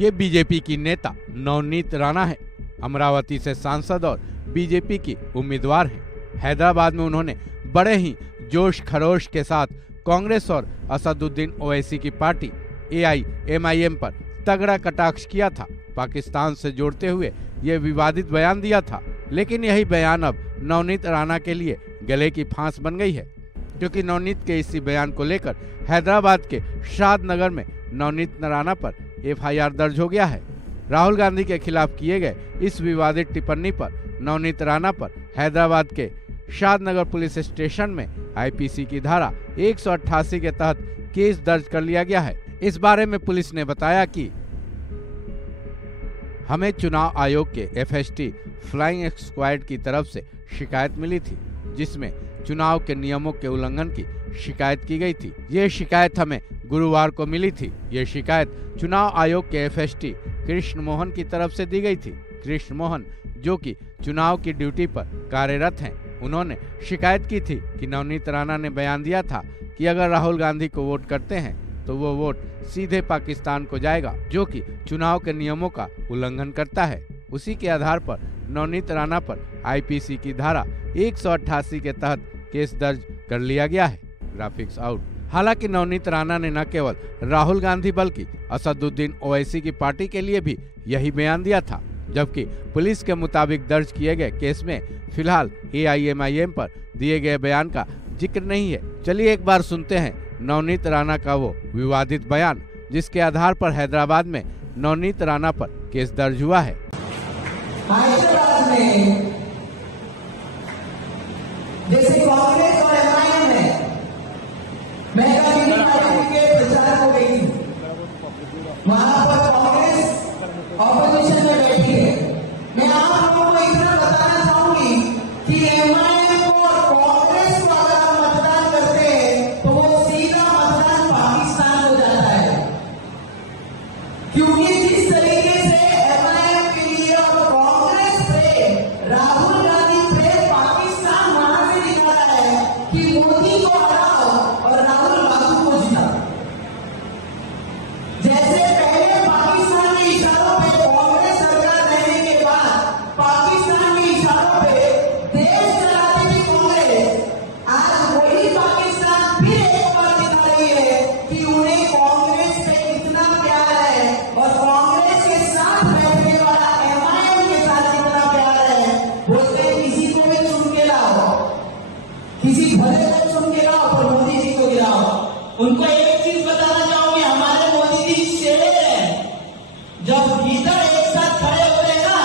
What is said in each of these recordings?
ये बीजेपी की नेता नवनीत राणा है। अमरावती से सांसद और बीजेपी की उम्मीदवार हैं। हैदराबाद में उन्होंने बड़े ही जोश खरोश के साथ कांग्रेस और असदुद्दीन ओवैसी की पार्टी AIMIM पर तगड़ा कटाक्ष किया था। पाकिस्तान से जोड़ते हुए ये विवादित बयान दिया था, लेकिन यही बयान अब नवनीत राणा के लिए गले की फांस बन गई है, क्योंकि नवनीत के इसी बयान को लेकर हैदराबाद के शादनगर में नवनीत राणा पर FIR दर्ज हो गया है। राहुल गांधी के खिलाफ किए गए इस विवादित टिप्पणी पर नवनीत राणा पर हैदराबाद के शादनगर पुलिस स्टेशन में IPC की धारा 188 के तहत केस दर्ज कर लिया गया है। इस बारे में पुलिस ने बताया कि हमें चुनाव आयोग के FST फ्लाइंग स्क्वाड की तरफ से शिकायत मिली थी, जिसमें चुनाव के नियमों के उल्लंघन की शिकायत की गई थी। ये शिकायत हमें गुरुवार को मिली थी। ये शिकायत चुनाव आयोग के FST कृष्ण मोहन की तरफ से दी गई थी। कृष्ण मोहन, जो कि चुनाव की ड्यूटी पर कार्यरत हैं, उन्होंने शिकायत की थी कि नवनीत राणा ने बयान दिया था कि अगर राहुल गांधी को वोट करते हैं तो वो वोट सीधे पाकिस्तान को जाएगा, जो कि चुनाव के नियमों का उल्लंघन करता है। उसी के आधार पर नवनीत राणा पर IPC की धारा 188 के तहत केस दर्ज कर लिया गया है। Graphics out. हालांकि नवनीत राणा ने न केवल राहुल गांधी बल्कि असदुद्दीन ओवैसी की पार्टी के लिए भी यही बयान दिया था, जबकि पुलिस के मुताबिक दर्ज किए गए केस में फिलहाल AIMIM पर दिए गए बयान का जिक्र नहीं है। चलिए एक बार सुनते हैं नवनीत राणा का वो विवादित बयान, जिसके आधार पर हैदराबाद में नवनीत राणा पर केस दर्ज हुआ है। हैदराबाद में जैसे कांग्रेस और MIM में मैं कभी पार्टी के प्रचार को गई थी, वहां पर कांग्रेस ऑपोजिशन में बैठी है। मैं आप लोगों को इतना बताना चाहूंगी कि MIM और कांग्रेस को अगर आप मतदान करते हैं तो वो सीधा मतदान पाकिस्तान हो जाता है, क्योंकि जिस तरीके से MIM के लिए और कांग्रेस पे राहुल गांधी पे पाकिस्तान वहां से दिखा रहा है कि मोदी को हराओ और राहुल बाबू को जिताओ। जैसे पहले पाकिस्तान के इशारों पे कांग्रेस सरकार रहने के बाद पाकिस्तान के इशारों पे देश चलाती थी कांग्रेस, आज वही पाकिस्तान फिर एक बार दिखा रही है कि उन्हें कांग्रेस पे कितना प्यार है और कांग्रेस के साथ बैठने वाला MIM के साथ कितना प्यार है। बोलते हैं किसी को भी चुन के लाओ, किसी भले को चुन के लाओ पर मोदी जी को गिराओ। उनको एक चीज बताना चाहूंगी, हमारे मोदी जी शेर है। जब गीदड़ एक साथ खड़े होते हैं ना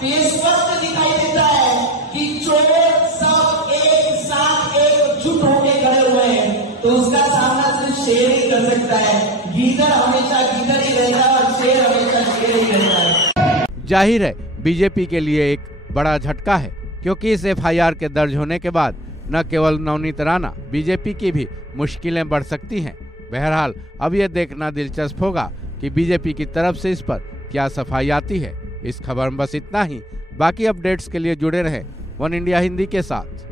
तो ये स्पष्ट दिखाई देता है कि चोर सब एक साथ एकजुट होकर खड़े हुए हैं, तो उसका सामना सिर्फ शेर ही कर सकता है। गीदड़ हमेशा गीदड़ ही रहता है और शेर हमेशा शेर ही रहता है। जाहिर है बीजेपी के लिए एक बड़ा झटका है, क्योंकि इस FIR के दर्ज होने के बाद न केवल नवनीत राणा, बीजेपी की भी मुश्किलें बढ़ सकती हैं। बहरहाल अब यह देखना दिलचस्प होगा कि बीजेपी की तरफ से इस पर क्या सफाई आती है। इस खबर में बस इतना ही। बाकी अपडेट्स के लिए जुड़े रहें वन इंडिया हिंदी के साथ।